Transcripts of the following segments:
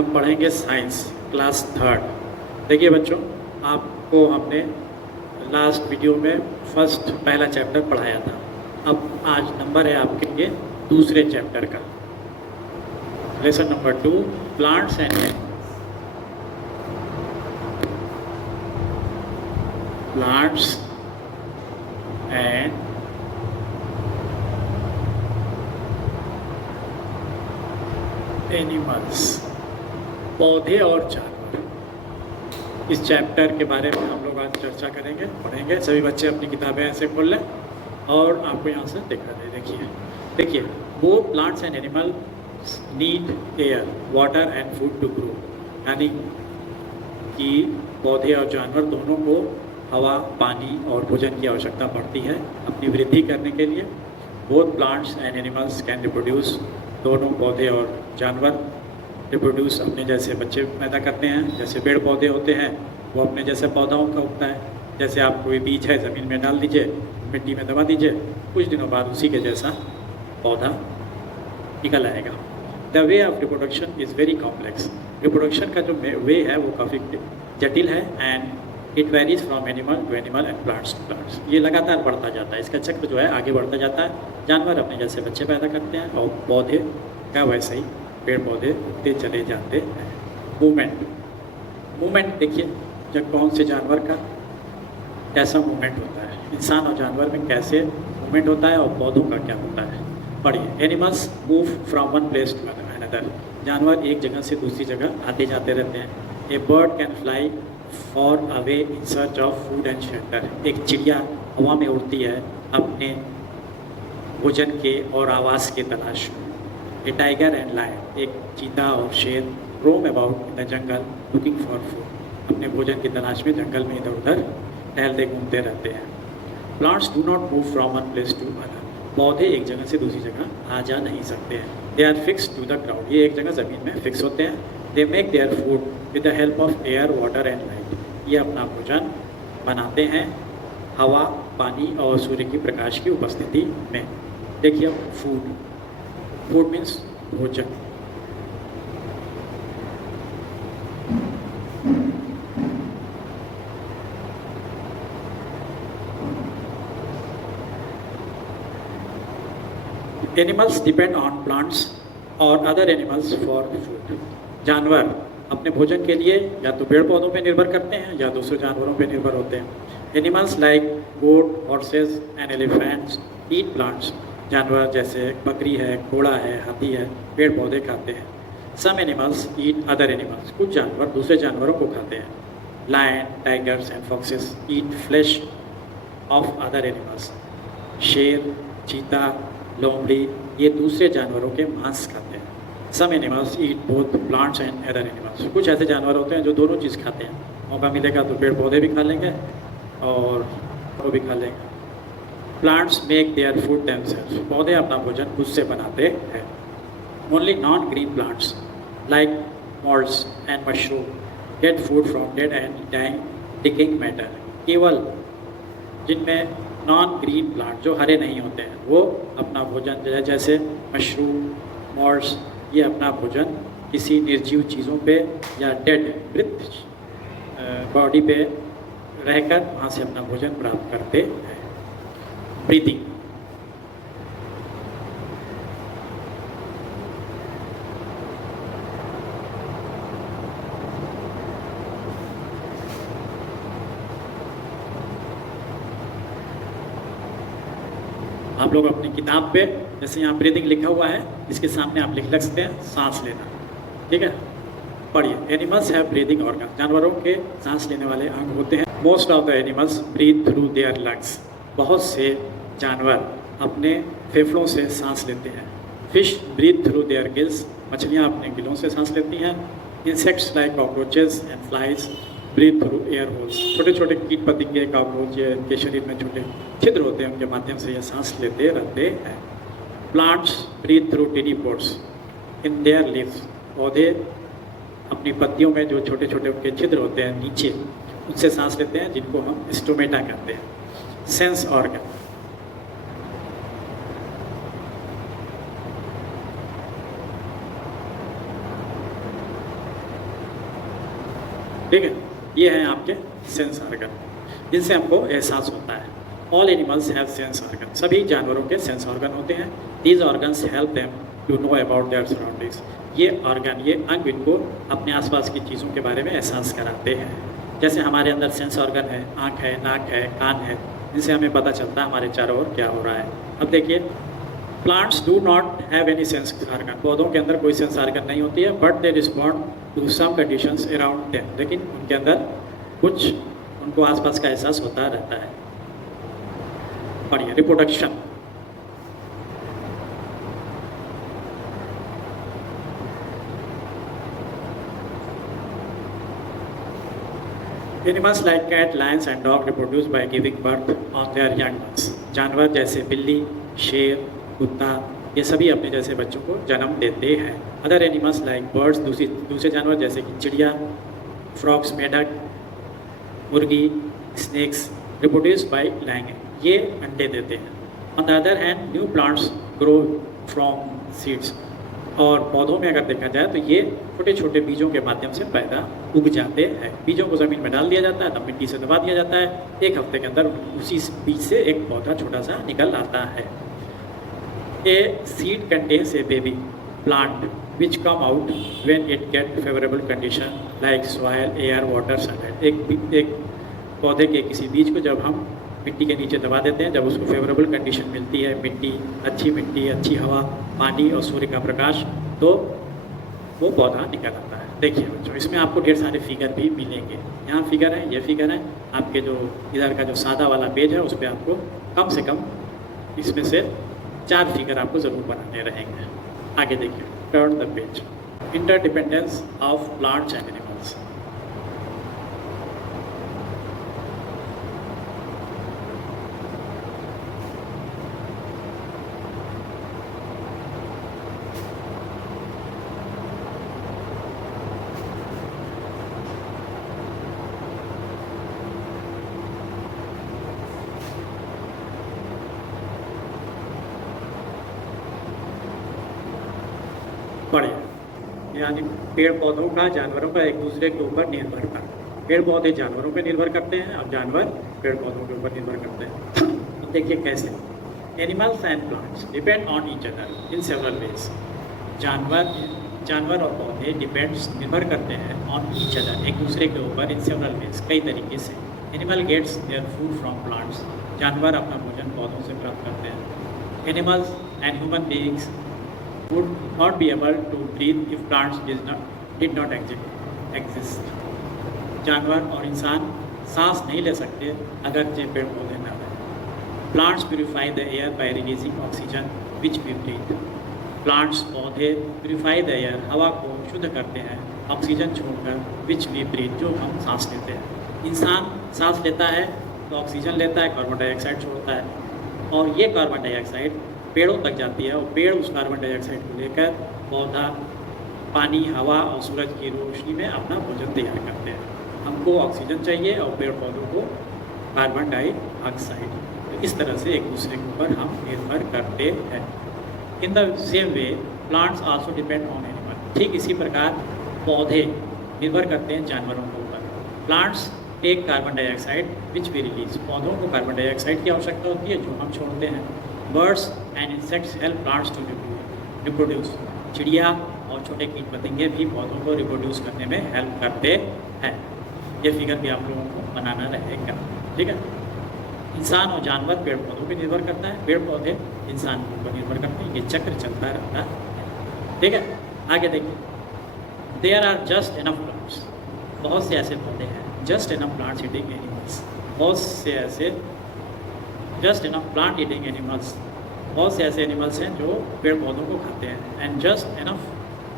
हम पढ़ेंगे science class third. देखिए बच्चों, आपको हमने लास्ट वीडियो में पहला चैप्टर पढ़ाया था। अब आज नंबर है आपके लिए दूसरे चैप्टर का, lesson number 2, plants and animals, पौधे और जानवर। इस चैप्टर के बारे में हम लोग आज चर्चा करेंगे, पढ़ेंगे। सभी बच्चे अपनी किताबें ऐसे खोल लें और आपको यहाँ से दिखा दे। देखिए वो plants and animals need air, water and food to grow, यानी कि पौधे और जानवर दोनों को हवा, पानी और भोजन की आवश्यकता पड़ती है अपनी वृद्धि करने के लिए। Both plants and animals can reproduce, दोनों पौधे और जानवर रिप्रोड्यूस अपने जैसे बच्चे पैदा करते हैं। जैसे पेड़ पौधे होते हैं वो अपने जैसे पौधों का उगता है। जैसे आप कोई बीज है ज़मीन में डाल दीजिए, मिट्टी में दबा दीजिए, कुछ दिनों बाद उसी के जैसा पौधा निकल आएगा। The way of reproduction is very complex. Reproduction का जो वे है वो काफ़ी जटिल है and it varies from animal to animal and plants to plants. ये लगातार बढ़ता जाता है, इसका चक्र जो है आगे बढ़ता जाता है। जानवर अपने जैसे बच्चे पैदा करते हैं और पौधे का वैसे ही पेड़ पौधे उगते चले जाते हैं। मूवमेंट देखिए, जब कौन से जानवर का कैसा मूवमेंट होता है, इंसान और जानवर में कैसे मूवमेंट होता है और पौधों का क्या होता है। पढ़िए, animals move from one place to another. जानवर एक जगह से दूसरी जगह आते जाते रहते हैं। A bird can fly far away in search of food and shelter. एक चिड़िया हवा में उड़ती है अपने भोजन के और आवास के तलाश में। ए टाइगर एंड लायन, एक चीता और शेर roam about in the jungle looking for food, अपने भोजन की तलाश में जंगल में इधर उधर टहलते घूमते रहते हैं। Plants do not move from one place to another. पौधे एक जगह से दूसरी जगह आ जा नहीं सकते हैं। They are fix to the ground, ये एक जगह ज़मीन में फिक्स होते हैं। They make their food with the help of air, water and light. ये अपना भोजन बनाते हैं हवा, पानी और सूर्य की प्रकाश की उपस्थिति में। देखिए फूड मीन्स भोजन। एनिमल्स डिपेंड ऑन प्लांट्स और अदर एनिमल्स फॉर फूड। जानवर अपने भोजन के लिए या तो पेड़ पौधों पर निर्भर करते हैं या दूसरे जानवरों पर निर्भर होते हैं। Animals like goat, horses and elephants eat plants. जानवर जैसे बकरी है, घोड़ा है, हाथी है, पेड़ पौधे खाते हैं। Some animals eat other animals, कुछ जानवर दूसरे जानवरों को खाते हैं। Lion, tigers and foxes eat flesh of other animals. शेर, चीता, लोमड़ी ये दूसरे जानवरों के मांस खाते हैं। Some animals eat both plants and other animals, कुछ ऐसे जानवर होते हैं जो दोनों चीज़ खाते हैं। मौका मिलेगा तो पेड़ पौधे भी खा लेंगे और वो भी खा लेंगे। Plants make their food themselves, पौधे अपना भोजन खुद से बनाते हैं। Only non green plants like moulds and mushroom get food from dead and dying decaying matter. केवल जिनमें नॉन ग्रीन प्लांट जो हरे नहीं होते हैं वो अपना भोजन, जैसे मशरूम, मॉल्ट्स, ये अपना भोजन किसी निर्जीव चीज़ों पे या डेड मृत बॉडी पे रहकर वहाँ से अपना भोजन प्राप्त करते हैं। ब्रीथिंग, आप लोग अपनी किताब पे जैसे यहाँ ब्रीदिंग लिखा हुआ है, इसके सामने आप लिख सकते हैं सांस लेना। ठीक है, पढ़िए। एनिमल्स हैव ब्रीदिंग ऑर्गन, जानवरों के सांस लेने वाले अंग होते हैं। Most of the animals breathe through their lungs, बहुत से जानवर अपने फेफड़ों से सांस लेते हैं। Fish breathe through their gills, मछलियाँ अपने गिलों से सांस लेती हैं। Insects like cockroaches and flies breathe through air holes, छोटे छोटे कीट पतंगे, कॉकरोच के शरीर में छोटे छिद्र होते हैं, उनके माध्यम से ये सांस लेते रहते हैं। Plants breathe through tiny pores in their leaves, पौधे अपनी पत्तियों में जो छोटे छोटे उनके छिद्र होते हैं नीचे, उनसे सांस लेते हैं, जिनको हम स्टोमेटा कहते हैं। सेंस ऑर्गन, ठीक है, ये हैं आपके सेंस ऑर्गन जिनसे हमको एहसास होता है। All animals have sense organ, सभी जानवरों के सेंस ऑर्गन होते हैं। These organs help them to know about their surroundings, ये ऑर्गन, ये अंग इनको अपने आसपास की चीज़ों के बारे में एहसास कराते हैं। जैसे हमारे अंदर सेंस ऑर्गन है, आँख है, नाक है, कान है, जिनसे हमें पता चलता है हमारे चारों ओर क्या हो रहा है। अब देखिए, plants do not have any sense organ, पौधों के अंदर कोई सेंस ऑर्गन नहीं होती है, but they respond to some conditions around them, लेकिन उनके अंदर कुछ उनको आसपास का एहसास होता रहता है। पढ़िए, reproduction. Animals like cat, lions and dog reproduce by giving birth on their young ones, जानवर जैसे बिल्ली, शेर, कुत्ता, ये सभी अपने जैसे बच्चों को जन्म देते हैं। अदर एनिमल्स लाइक बर्ड्स, दूसरे जानवर जैसे कि चिड़िया, फ्रॉक्स, मेढक, मुर्गी, स्नेक्स रिप्रोड्यूस बाय लाइंग, ये अंडे देते हैं। On the other hand new plants grow from seeds, और पौधों में अगर देखा जाए तो ये छोटे छोटे बीजों के माध्यम से पैदा उग जाते हैं। बीजों को ज़मीन में डाल दिया जाता है, तब मिट्टी से दबा दिया जाता है, एक हफ्ते के अंदर उसी बीज से एक पौधा छोटा सा निकल आता है। A seed contains A baby plant which come out when it get favourable condition like soil, air, water, sunlight. एक पौधे के किसी बीज को जब हम मिट्टी के नीचे दबा देते हैं, जब उसको फेवरेबल कंडीशन मिलती है, मिट्टी, अच्छी हवा, पानी और सूर्य का प्रकाश, तो वो पौधा निकल आता है। देखिए बच्चों, इसमें आपको ढेर सारे फिगर भी मिलेंगे। यहाँ फिगर है, ये फिगर है, आपके जो इधर का जो सादा वाला पेज है उस पर आपको कम से कम इसमें से 4 फिगर आपको ज़रूर बनाने रहेंगे। आगे देखिए, turn the page. Interdependence of plants and animals. पढ़े, यानी पेड़ पौधों का जानवरों का एक दूसरे के ऊपर निर्भरता। पेड़ पौधे जानवरों पर निर्भर करते हैं और जानवर पेड़ पौधों के ऊपर निर्भर करते हैं। अब देखिए कैसे। Animals and plants depend on each other in several ways. जानवर और पौधे निर्भर करते हैं ऑन ईच अदर, एक दूसरे के ऊपर, इन सेवरल वेज, कई तरीके से। Animal gets their food from plants, जानवर अपना भोजन पौधों से प्राप्त करते हैं। Animals and human beings would not be able to breathe if plants did not exist. जानवर और इंसान सांस नहीं ले सकते अगर ये पेड़ पौधे न रहें। Plants purify the air by releasing oxygen which we breathe. Plants, पौधे purify the air, हवा को शुद्ध करते हैं ऑक्सीजन छोड़कर, which we breathe, जो हम सांस लेते हैं। इंसान सांस लेता है तो ऑक्सीजन लेता है, कार्बन डाइऑक्साइड छोड़ता है, और ये कार्बन डाइऑक्साइड पेड़ों तक जाती है, और पेड़ उस कार्बन डाइऑक्साइड को लेकर पौधा, पानी, हवा और सूरज की रोशनी में अपना भोजन तैयार करते हैं। हमको ऑक्सीजन चाहिए और पेड़ पौधों को कार्बन डाइऑक्साइड। तो इस तरह से एक दूसरे के ऊपर हम निर्भर करते हैं। In the same way plants also depend on animal, ठीक इसी प्रकार पौधे निर्भर करते हैं जानवरों के ऊपर। Plants take carbon dioxide which we release, पौधों को कार्बन डाइऑक्साइड की आवश्यकता होती है जो हम छोड़ते हैं। Birds and insects help plants to reproduce, चिड़िया और छोटे कीट पतंगे भी पौधों को रिप्रोड्यूस करने में हेल्प करते हैं। ये फिगर भी आप लोगों को बनाना रहेगा, ठीक है। इंसान और जानवर पेड़ पौधों पर निर्भर करता है, पेड़ पौधे इंसान के ऊपर निर्भर करते हैं, ये चक्र चलता रहता है, ठीक है। आगे देखिए, there are just enough plants, बहुत से ऐसे पौधे हैं, just enough plants eating animals, बहुत से ऐसे just enough plant eating animals, बहुत से ऐसे एनिमल्स हैं जो पेड़ पौधों को खाते हैं। And just enough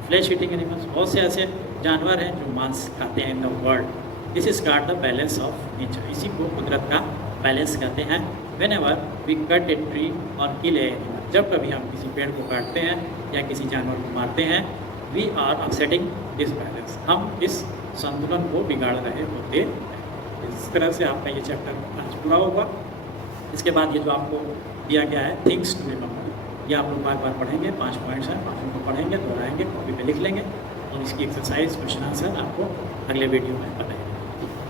flesh eating animals, बहुत से ऐसे जानवर हैं जो मांस खाते हैं in the world. This is called the balance of nature, इसी को कुदरत का बैलेंस कहते हैं। Whenever we cut a tree or kill A animal, जब कभी हम किसी पेड़ को काटते हैं या किसी जानवर को मारते हैं, we are upsetting this balance, हम इस संतुलन को बिगाड़ रहे होते हैं। इस तरह से आपका ये चैप्टर आज पूरा होगा। इसके बाद ये जो आपको दिया गया है थिंग्स टू रिमेंबर, ये आप लोग बार बार पढ़ेंगे, 5 पॉइंट्स हैं, 5 को पढ़ेंगे, दोहराएंगे, कॉपी पे लिख लेंगे, और इसकी एक्सरसाइज क्वेश्चन आंसर आपको अगले वीडियो में बताएंगे।